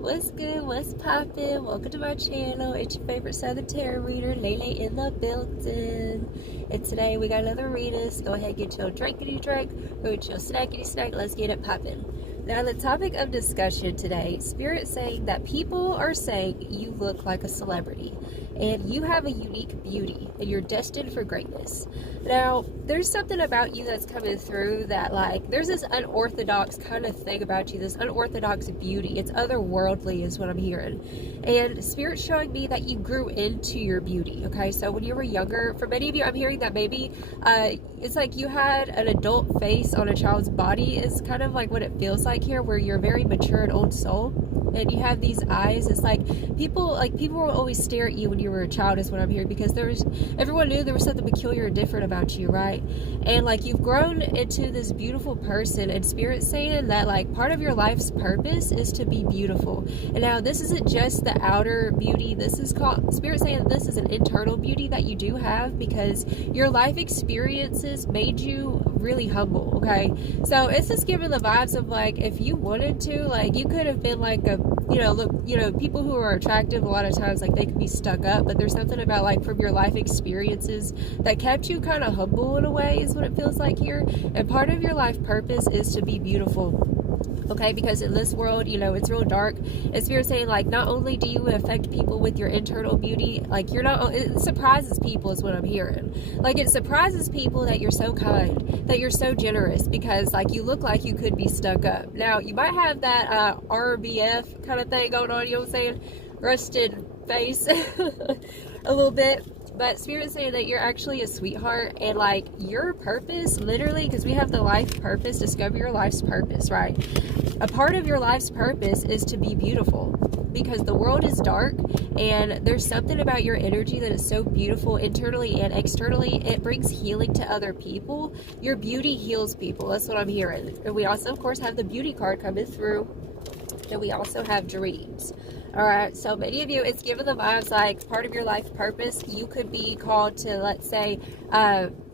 What's good? What's poppin'? Welcome to my channel. It's your favorite Southern Tarot reader, Lele in the building. And today we got another reading. So go ahead, get your drinkity drink, or get your snackity snack. Let's get it poppin'. Now, the topic of discussion today, Spirit saying that people are saying you look like a celebrity and you have a unique beauty and you're destined for greatness. Now, there's something about you that's coming through that, like, there's this unorthodox kind of thing about you, this unorthodox beauty. It's otherworldly is what I'm hearing. And Spirit's showing me that you grew into your beauty, okay? So when you were younger, for many of you, I'm hearing that maybe it's like you had an adult face on a child's body is kind of like what it feels like here, where you're a very mature and old soul. And you have these eyes. It's like people will always stare at you when you were a child is what I'm hearing, because everyone knew there was something peculiar and different about you, right? And like you've grown into this beautiful person, and Spirit's saying that like part of your life's purpose is to be beautiful. And now this isn't just the outer beauty. This is called Spirit saying that this is an internal beauty that you do have, because your life experiences made you really humble, okay? So it's just giving the vibes of like, if you wanted to, like, you could have been like a, people who are attractive a lot of times, like, they could be stuck up, but there's something about like from your life experiences that kept you kind of humble in a way is what it feels like here. And part of your life purpose is to be beautiful, okay? Because in this world, it's real dark. And Spirit saying like, not only do you affect people with your internal beauty, like it surprises people is what I'm hearing. Like it surprises people that you're so kind, that you're so generous, because like you look like you could be stuck up. Now you might have that RBF kind of thing going on, you know what I'm saying? Rusted face a little bit. But Spirit's saying that you're actually a sweetheart, and like your purpose, literally, because we have the life purpose, discover your life's purpose, right? A part of your life's purpose is to be beautiful, because the world is dark, and there's something about your energy that is so beautiful internally and externally. It brings healing to other people. Your beauty heals people. That's what I'm hearing. And we also, of course, have the beauty card coming through, and we also have dreams. All right, so many of you, it's given the vibes like part of your life purpose, you could be called to, let's say,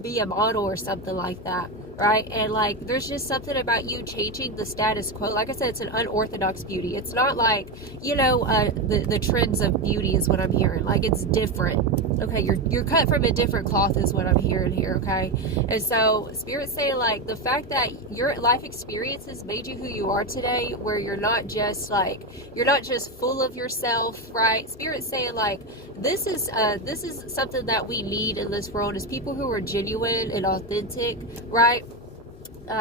be a model or something like that, right? And like there's just something about you changing the status quo. Like I said, it's an unorthodox beauty. It's not like, the trends of beauty is what I'm hearing. Like it's different. Okay, you're cut from a different cloth is what I'm hearing here, okay? And so Spirit's saying like the fact that your life experiences made you who you are today, where you're not just full of yourself, right? Spirit's saying like this is something that we need in this world, is people who are genuine and authentic, right?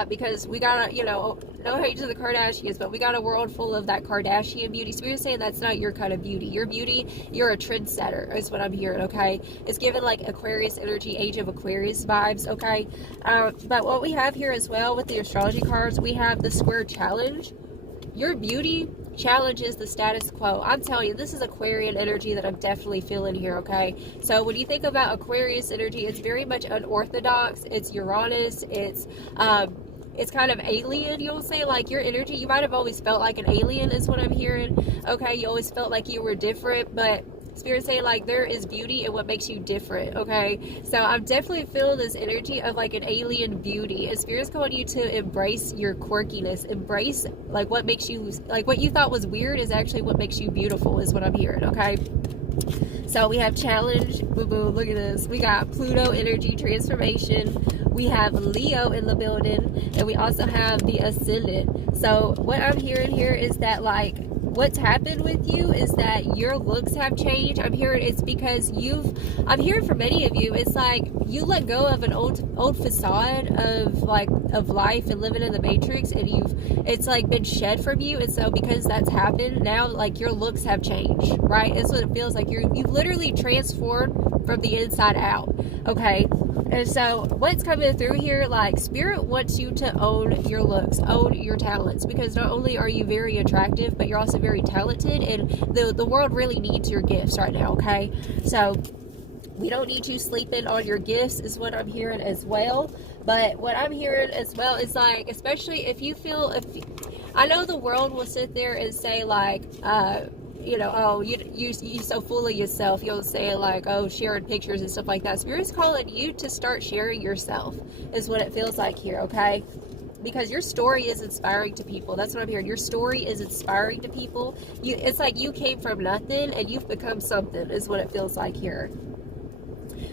Because we got no hate to the Kardashians, but we got a world full of that Kardashian beauty. Spirit's saying that's not your kind of beauty. Your beauty, you're a trendsetter, is what I'm hearing, okay? It's given like Aquarius energy, age of Aquarius vibes, okay? But what we have here as well with the astrology cards, we have the square challenge. Your beauty challenges the status quo. I'm telling you, this is Aquarian energy that I'm definitely feeling here, okay? So when you think about Aquarius energy, it's very much unorthodox. It's Uranus. It's kind of alien, you'll say. Like your energy, you might have always felt like an alien is what I'm hearing, okay? You always felt like you were different, but Spirit saying like there is beauty in what makes you different, okay? So I'm definitely feeling this energy of like an alien beauty, and Spirit's calling you to embrace your quirkiness, embrace like what makes you, like what you thought was weird is actually what makes you beautiful is what I'm hearing, okay? So we have challenge, boo boo, look at this. We got Pluto energy transformation. We have Leo in the building, and we also have the ascendant. So what I'm hearing here is that like what's happened with you is that your looks have changed. I'm hearing it's because I'm hearing for many of you, it's like you let go of an old facade of life and living in the matrix, and it's like been shed from you. And so because that's happened, now like your looks have changed, right? That's what it feels like. You've literally transformed from the inside out, okay? And so what's coming through here, like Spirit wants you to own your looks, own your talents, because not only are you very attractive, but you're also very talented, and the world really needs your gifts right now, okay? So we don't need you sleeping on your gifts is what I'm hearing as well. But what I'm hearing as well is like, especially if I know the world will sit there and say like, oh, you so full of yourself. You'll say like, oh, sharing pictures and stuff like that. Spirit's calling you to start sharing yourself is what it feels like here, okay? because your story is inspiring to people. That's what I'm hearing. Your story is inspiring to people. It's like you came from nothing and you've become something, is what it feels like here.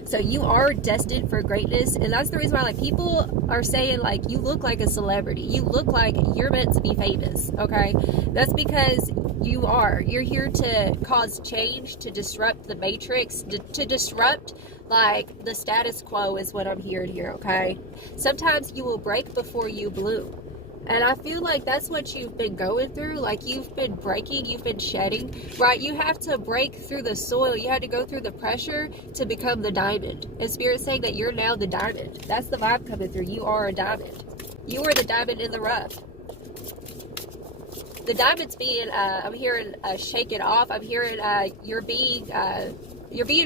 So you are destined for greatness, and that's the reason why, like, people are saying, like, you look like a celebrity. You look like you're meant to be famous, okay? That's because you are. You're here to cause change, to disrupt the matrix, to disrupt, like, the status quo is what I'm hearing here, okay? Sometimes you will break before you bloom. And I feel like that's what you've been going through. Like, you've been breaking, you've been shedding, right? You have to break through the soil. You had to go through the pressure to become the diamond. And Spirit's saying that you're now the diamond. That's the vibe coming through. You are a diamond. You are the diamond in the rough. The diamond's being, I'm hearing shaken off. I'm hearing you're being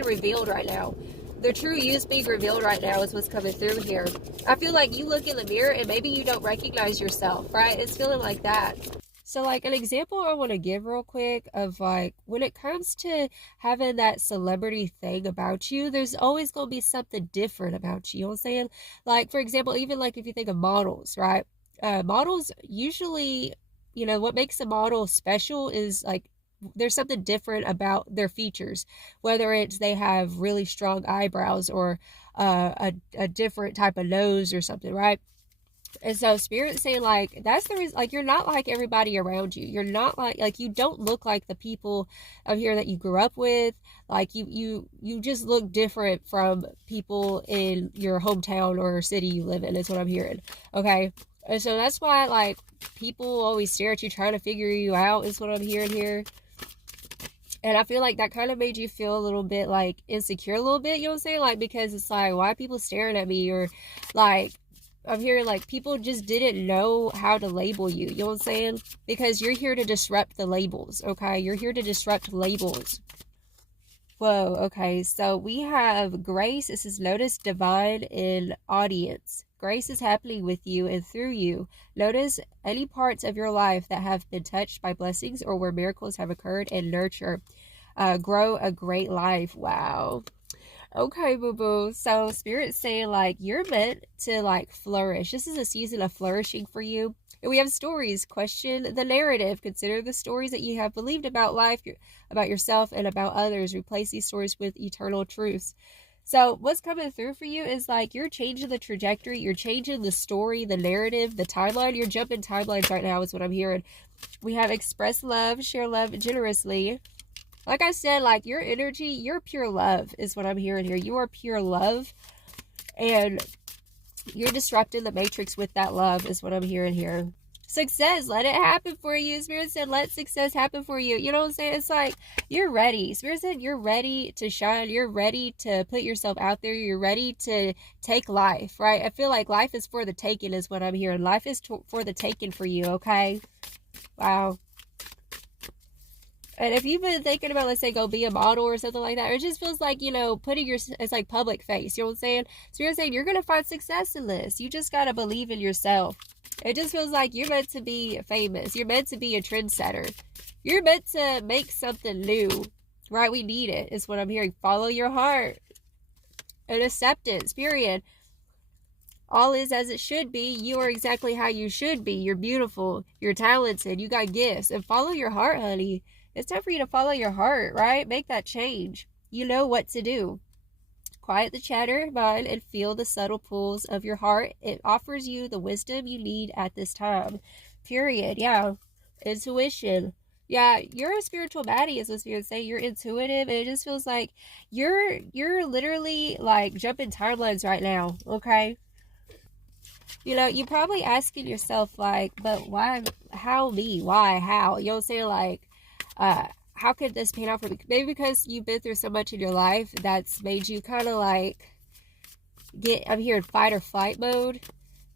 revealed right now. The true you is being revealed right now is what's coming through here. I feel like you look in the mirror and maybe you don't recognize yourself, right? It's feeling like that. So, like, an example I want to give real quick of, like, when it comes to having that celebrity thing about you, there's always going to be something different about you. You know what I'm saying? Like, for example, even, like, if you think of models, right? Models usually, you know, what makes a model special is, like, there's something different about their features, whether it's they have really strong eyebrows or a different type of nose or something, right? And so Spirit's saying, like, that's the reason, like, you're not like everybody around you. You're not like you don't look like the people of here that you grew up with. Like, you just look different from people in your hometown or city you live in, is what I'm hearing, okay? And so that's why, like, people always stare at you trying to figure you out, is what I'm hearing here. And I feel like that kind of made you feel a little bit, like, insecure a little bit, you know what I'm saying? Like, because it's like, why are people staring at me? Or, like, I'm hearing, like, people just didn't know how to label you, you know what I'm saying? Because you're here to disrupt the labels, okay? You're here to disrupt labels. Whoa, okay, so we have grace. This is notice divine in audience. Grace is happening with you and through you. Notice any parts of your life that have been touched by blessings or where miracles have occurred, and nurture. Grow a great life. Wow. Okay, boo-boo. So Spirit's saying, like, you're meant to, like, flourish. This is a season of flourishing for you. And we have stories. Question the narrative. Consider the stories that you have believed about life, about yourself, and about others. Replace these stories with eternal truths. So what's coming through for you is, like, you're changing the trajectory, you're changing the story, the narrative, the timeline. You're jumping timelines right now is what I'm hearing. We have express love, share love generously. Like I said, like, your energy, you're pure love is what I'm hearing here. You are pure love, and you're disrupting the matrix with that love is what I'm hearing here. Success, let it happen for you. Spirit said, let success happen for you. You know what I'm saying? It's like, you're ready. Spirit said, you're ready to shine. You're ready to put yourself out there. You're ready to take life, right? I feel like life is for the taking is what I'm hearing. Life is for the taking for you, okay? Wow. And if you've been thinking about, let's say, go be a model or something like that, it just feels like, you know, putting it's like public face. You know what I'm saying? Spirit's saying, you're going to find success in this. You just got to believe in yourself. It just feels like you're meant to be famous. You're meant to be a trendsetter. You're meant to make something new, right? We need it, is what I'm hearing. Follow your heart. And acceptance, period. All is as it should be. You are exactly how you should be. You're beautiful. You're talented. You got gifts. And follow your heart, honey. It's time for you to follow your heart, right? Make that change. You know what to do. Quiet the chatter mind and feel the subtle pulls of your heart. It offers you the wisdom you need at this time. Period. Yeah. Intuition. Yeah, you're a spiritual baddie, is what Spirit say. You're intuitive, and it just feels like you're literally, like, jumping timelines right now, okay? You know, you're probably asking yourself, like, but why, how me? Why, how? You know what I'm saying? Like, how could this pan out for me? Maybe because you've been through so much in your life that's made you kind of, like, I'm here in fight or flight mode.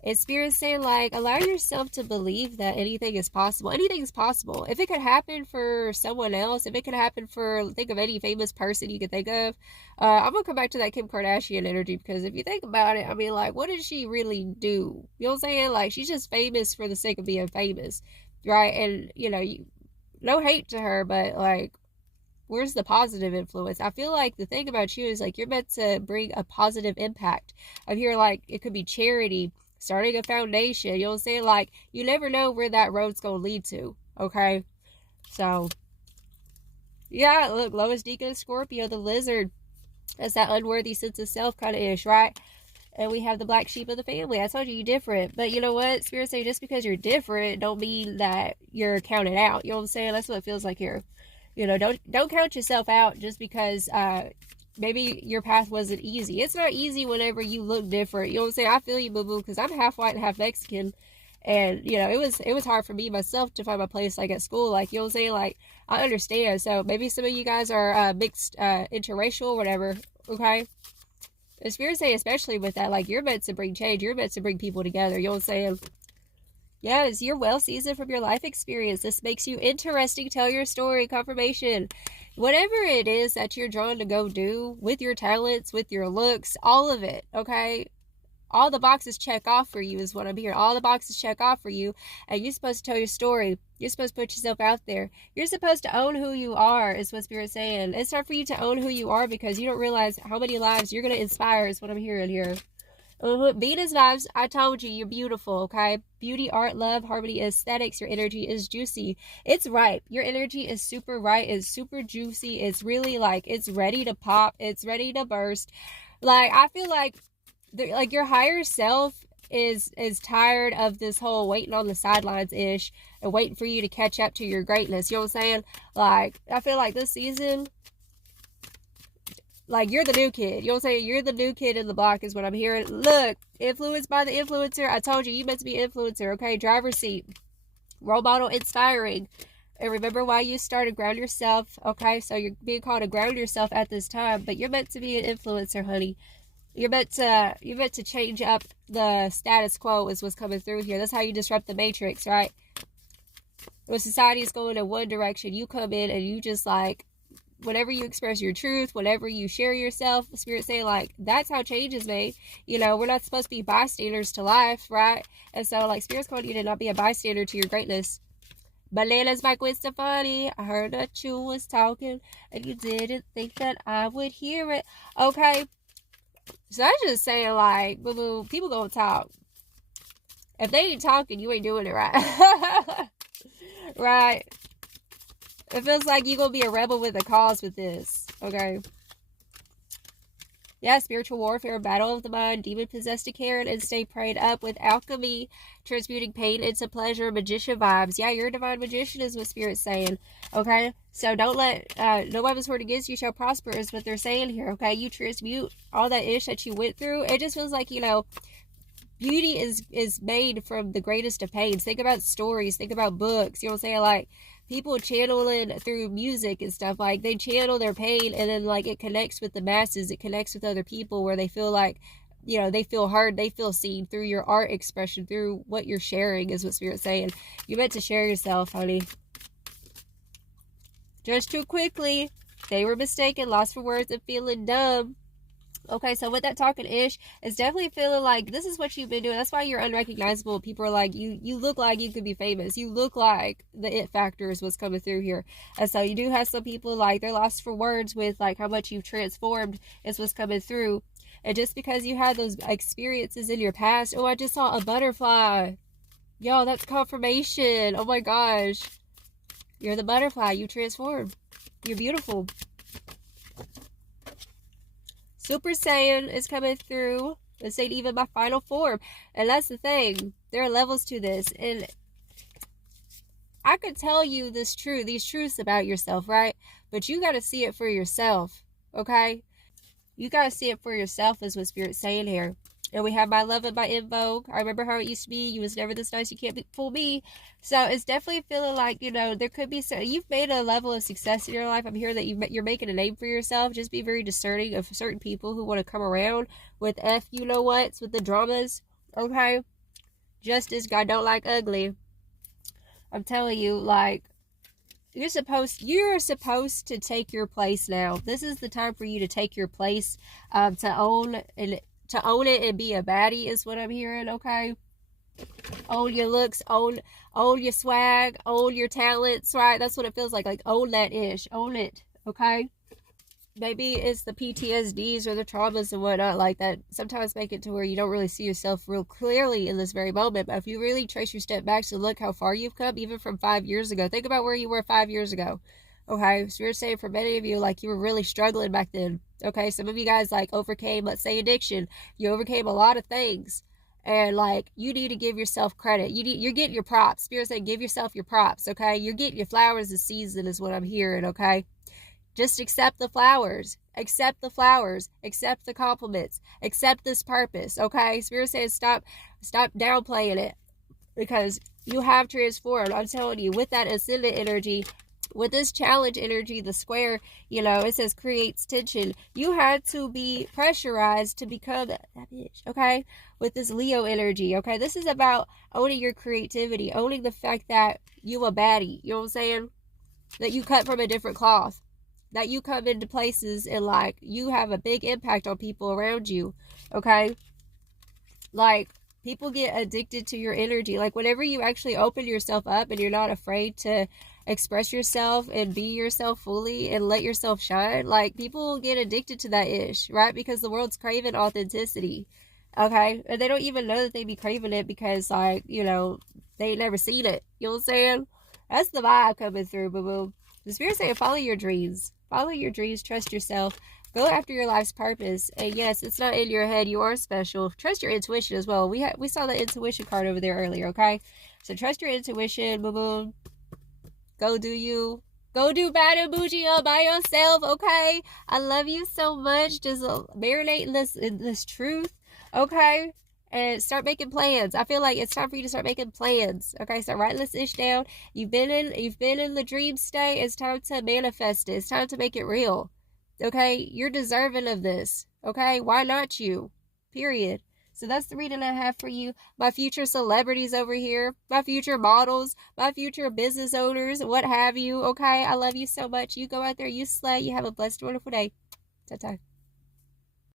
And Spirit's saying, like, allow yourself to believe that anything is possible. Anything is possible. If it could happen for someone else, if it could happen for, think of any famous person you could think of. I'm going to come back to that Kim Kardashian energy, because if you think about it, I mean, like, what does she really do? You know what I'm saying? Like, she's just famous for the sake of being famous, right? And, you know, no hate to her, but, like, where's the positive influence? I feel like the thing about you is, like, you're meant to bring a positive impact. I'm here, like, it could be charity, starting a foundation. You know what I'm saying? Like, you never know where that road's going to lead to, okay? So, yeah, look, lowest deacon of Scorpio, the lizard. That's that unworthy sense of self kind of ish, right? And we have the black sheep of the family. I told you you're different. But you know what? Spirit say just because you're different don't mean that you're counted out. You know what I'm saying? That's what it feels like here. You know, don't count yourself out just because maybe your path wasn't easy. It's not easy whenever you look different. You know what I'm saying? I feel you, boo-boo, because I'm half white and half Mexican. And, you know, it was hard for me myself to find my place, like, at school. Like, you know what I'm saying? Like, I understand. So, maybe some of you guys are mixed, interracial, whatever, okay? The Spirit say, especially with that, like, you're meant to bring change. You're meant to bring people together. You know what I'm saying? Yes, you're well seasoned from your life experience. This makes you interesting. Tell your story. Confirmation. Whatever it is that you're drawn to go do with your talents, with your looks, all of it, okay? All the boxes check off for you is what I'm hearing. All the boxes check off for you. And you're supposed to tell your story. You're supposed to put yourself out there. You're supposed to own who you are, is what Spirit's saying. It's time for you to own who you are because you don't realize how many lives you're going to inspire is what I'm hearing here. Venus vibes, I told you, you're beautiful, okay? Beauty, art, love, harmony, aesthetics. Your energy is juicy. It's ripe. Your energy is super ripe. It's super juicy. It's really like, it's ready to pop. It's ready to burst. Like, I feel like your higher self is tired of this whole waiting on the sidelines ish and waiting for you to catch up to your greatness. You know what I'm saying? Like, I feel like this season, like, you're the new kid. You know what I'm saying? You're the new kid in the block is what I'm hearing. Look, influenced by the influencer. I told you meant to be influencer, okay? Driver's seat. Role model, inspiring. And remember why you started. Ground yourself, okay? So you're being called to ground yourself at this time, but you're meant to be an influencer, honey. You're meant to change up the status quo is what's coming through here. That's how you disrupt the matrix, right? When society is going in one direction, you come in and you just like, whenever you express your truth, whenever you share yourself, the Spirit saying like, that's how change is made. You know, we're not supposed to be bystanders to life, right? And so like, Spirit's calling you to not be a bystander to your greatness. Bananas by Gwen Stefani. I heard that you was talking and you didn't think that I would hear it. Okay. So that's just saying, like, boo-boo, people gonna talk. If they ain't talking, you ain't doing it right. Right? It feels like you gonna be a rebel with a cause with this, okay? Yeah, spiritual warfare, battle of the mind, demon-possessed to Karen, and stay prayed up with alchemy, transmuting pain into pleasure, magician vibes. Yeah, you're a divine magician is what Spirit's saying, okay? So don't let, no weapons formed against you shall prosper is what they're saying here, okay? You transmute all that ish that you went through. It just feels like, you know, beauty is made from the greatest of pains. Think about stories, think about books, you know what I'm saying? Like, people channeling through music and stuff, like they channel their pain and then like it connects with the masses, it connects with other people where they feel like, you know, they feel heard, they feel seen through your art expression, through what you're sharing is what Spirit's saying. You meant to share yourself, honey. Judge too quickly, they were mistaken, lost for words and feeling dumb. Okay, so with that talking ish, it's definitely feeling like this is what you've been doing. That's why you're unrecognizable. People are like, you look like you could be famous. You look like the it factor is what's coming through here. And so you do have some people like they're lost for words with like how much you've transformed is what's coming through. And just because you had those experiences in your past, oh, I just saw a butterfly. Yo, that's confirmation. Oh my gosh. You're the butterfly. You transformed. You're beautiful. Super Saiyan is coming through. This ain't even my final form. And that's the thing. There are levels to this. And I could tell you these truths about yourself, right? But you got to see it for yourself, okay? You got to see it for yourself is what Spirit's saying here. And we have My Love and My In Vogue. I remember how it used to be. You was never this nice. You can't fool me. So it's definitely feeling like, you know, there could be some, you've made a level of success in your life. I'm hearing that you're making a name for yourself. Just be very discerning of certain people who want to come around with you know what's, with the dramas. Okay? Justice, God don't like ugly. I'm telling you, like, you're supposed to take your place now. This is the time for you to take your place, to own it and be a baddie is what I'm hearing, okay? Own your looks, own your swag, own your talents, right? That's what it feels like own that ish, own it, okay? maybe it's the PTSDs or the traumas and whatnot like that sometimes make it to where you don't really see yourself real clearly in this very moment. But if you really trace your step back to look how far you've come, even from 5 years ago, think about where you were 5 years ago. Okay, so you're saying for many of you, like, you were really struggling back then. Okay, some of you guys, like, overcame, let's say, addiction. You overcame a lot of things. And, like, you need to give yourself credit. You're getting your props. Spirit said, give yourself your props, okay? You're getting your flowers this season is what I'm hearing, okay? Just accept the flowers. Accept the flowers. Accept the compliments. Accept this purpose, okay? Spirit says stop downplaying it, because you have transformed. I'm telling you, with that ascendant energy, with this challenge energy, the square, you know, it says creates tension. You had to be pressurized to become that bitch, okay? With this Leo energy, okay? This is about owning your creativity, owning the fact that you a baddie, you know what I'm saying? That you cut from a different cloth. That you come into places and, like, you have a big impact on people around you, okay? Like, people get addicted to your energy. Like, whenever you actually open yourself up and you're not afraid to express yourself and be yourself fully and let yourself shine, like, people get addicted to that ish, right? Because the world's craving authenticity, okay? And they don't even know that they be craving it because, like, you know, they ain't never seen it. You know what I'm saying? That's the vibe coming through, boo-boo. The Spirit's saying follow your dreams. Follow your dreams. Trust yourself. Go after your life's purpose. And yes, it's not in your head. You are special. Trust your intuition as well. We saw the intuition card over there earlier, okay? So trust your intuition, boo-boo. Go do you. Go do bad and bougie all by yourself, okay? I love you so much. Just marinate in this truth, okay? And start making plans. I feel like it's time for you to start making plans. Okay, start writing this ish down. You've been in the dream state. It's time to manifest it. It's time to make it real. Okay, you're deserving of this. Okay, why not you? Period. So that's the reading I have for you. My future celebrities over here, my future models, my future business owners, what have you. Okay, I love you so much. You go out there, you slay. You have a blessed, wonderful day. Ta-ta.